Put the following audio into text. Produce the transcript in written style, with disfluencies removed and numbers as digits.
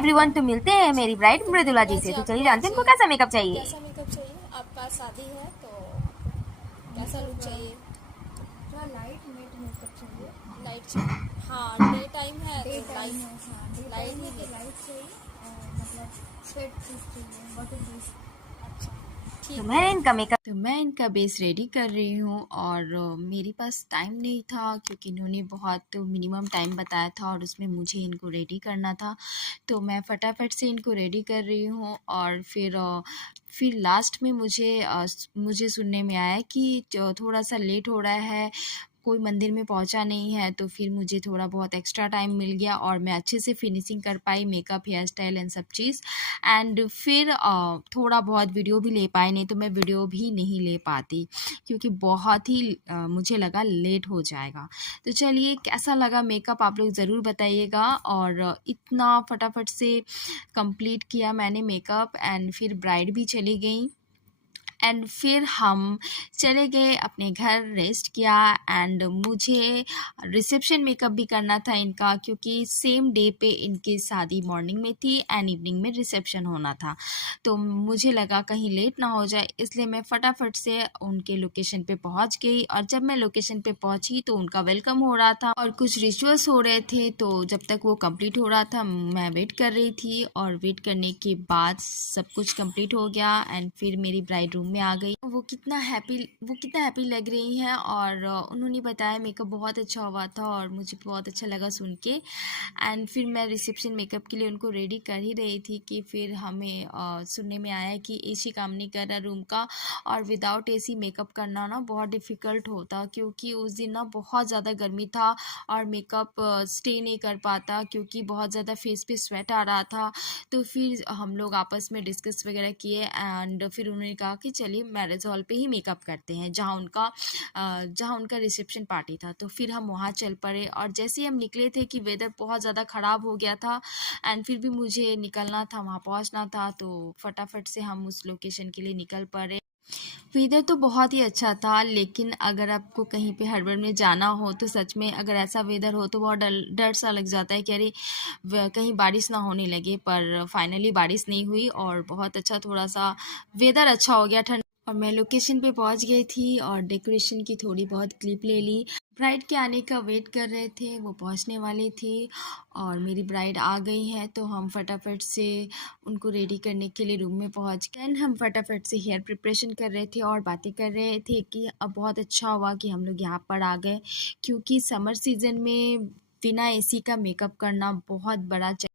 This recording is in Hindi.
एवरीवन, तो मिलते हैं मेरी ब्राइड मृदुला जी से। तो चलिए जानते हैं उनको कैसा मेकअप चाहिए। कैसा मेकअप चाहिए? आपका शादी है तो कैसा लुक चाहिए? थोड़ा लाइट मेट मेकअप चाहिए। लाइट चाहिए? हाँ, डे टाइम है डे तो टाइम लाइट है, हाँ डे लाइट टाइम ही है तो ले। लाइट चाहिए और मतलब स्वेट प्रूफ चाहिए, वाटर प्रूफ। अच्छा, तो ठीक मैं है। इनका बेस रेडी कर रही हूँ और मेरे पास टाइम नहीं था क्योंकि इन्होंने बहुत मिनिमम टाइम बताया था और उसमें मुझे इनको रेडी करना था। तो मैं फटाफट से इनको रेडी कर रही हूँ और फिर लास्ट में मुझे सुनने में आया कि थोड़ा सा लेट हो रहा है, कोई मंदिर में पहुंचा नहीं है। तो फिर मुझे थोड़ा बहुत एक्स्ट्रा टाइम मिल गया और मैं अच्छे से फिनिशिंग कर पाई, मेकअप, हेयर स्टाइल एंड सब चीज़। एंड फिर थोड़ा बहुत वीडियो भी ले पाई, नहीं तो मैं वीडियो भी नहीं ले पाती क्योंकि बहुत ही मुझे लगा लेट हो जाएगा। तो चलिए, कैसा लगा मेकअप आप लोग ज़रूर बताइएगा। और इतना फटाफट से कंप्लीट किया मैंने मेकअप एंड फिर ब्राइड भी चली गई एंड फिर हम चले गए अपने घर, रेस्ट किया। एंड मुझे रिसेप्शन मेकअप भी करना था इनका क्योंकि सेम डे पे इनकी शादी मॉर्निंग में थी एंड इवनिंग में रिसेप्शन होना था। तो मुझे लगा कहीं लेट ना हो जाए, इसलिए मैं फटाफट से उनके लोकेशन पे पहुंच गई। और जब मैं लोकेशन पे पहुंची तो उनका वेलकम हो रहा था और कुछ रिचुअल्स हो रहे थे। तो जब तक वो कंप्लीट हो रहा था मैं वेट कर रही थी और वेट करने के बाद सब कुछ कंप्लीट हो गया एंड फिर मेरी ब्राइड रूम में आ गई। वो कितना हैप्पी लग रही हैं और उन्होंने बताया मेकअप बहुत अच्छा हुआ था और मुझे बहुत अच्छा लगा सुन के। एंड फिर मैं रिसेप्शन मेकअप के लिए उनको रेडी कर ही रही थी कि फिर हमें सुनने में आया कि एसी काम नहीं कर रहा रूम का और विदाउट एसी मेकअप करना ना बहुत डिफ़िकल्ट होता क्योंकि उस दिन ना बहुत ज़्यादा गर्मी था और मेकअप स्टे नहीं कर पाता क्योंकि बहुत ज़्यादा फेस पे स्वेट आ रहा था। तो फिर हम लोग आपस में डिस्कस वगैरह किए एंड फिर उन्होंने कहा कि चलिए मैरिज हॉल पे ही मेकअप करते हैं जहाँ उनका रिसेप्शन पार्टी था। तो फिर हम वहाँ चल पड़े और जैसे ही हम निकले थे कि वेदर बहुत ज़्यादा ख़राब हो गया था एंड फिर भी मुझे निकलना था, वहाँ पहुँचना था। तो फटाफट से हम उस लोकेशन के लिए निकल पड़े। वेदर तो बहुत ही अच्छा था, लेकिन अगर आपको कहीं पे हड़बड़ में जाना हो तो सच में अगर ऐसा वेदर हो तो बहुत डर डर सा लग जाता है कि अरे कहीं बारिश ना होने लगे। पर फाइनली बारिश नहीं हुई और बहुत अच्छा थोड़ा सा वेदर अच्छा हो गया, ठंड। और मैं लोकेशन पे पहुंच गई थी और डेकोरेशन की थोड़ी बहुत क्लिप ले ली। ब्राइड के आने का वेट कर रहे थे, वो पहुंचने वाली थी और मेरी ब्राइड आ गई है। तो हम फटाफट से उनको रेडी करने के लिए रूम में पहुंच गए। हम फटाफट से हेयर प्रिपरेशन कर रहे थे और बातें कर रहे थे कि अब बहुत अच्छा हुआ कि हम लोग यहाँ पर आ गए क्योंकि समर सीज़न में बिना एसी का मेकअप करना बहुत बड़ा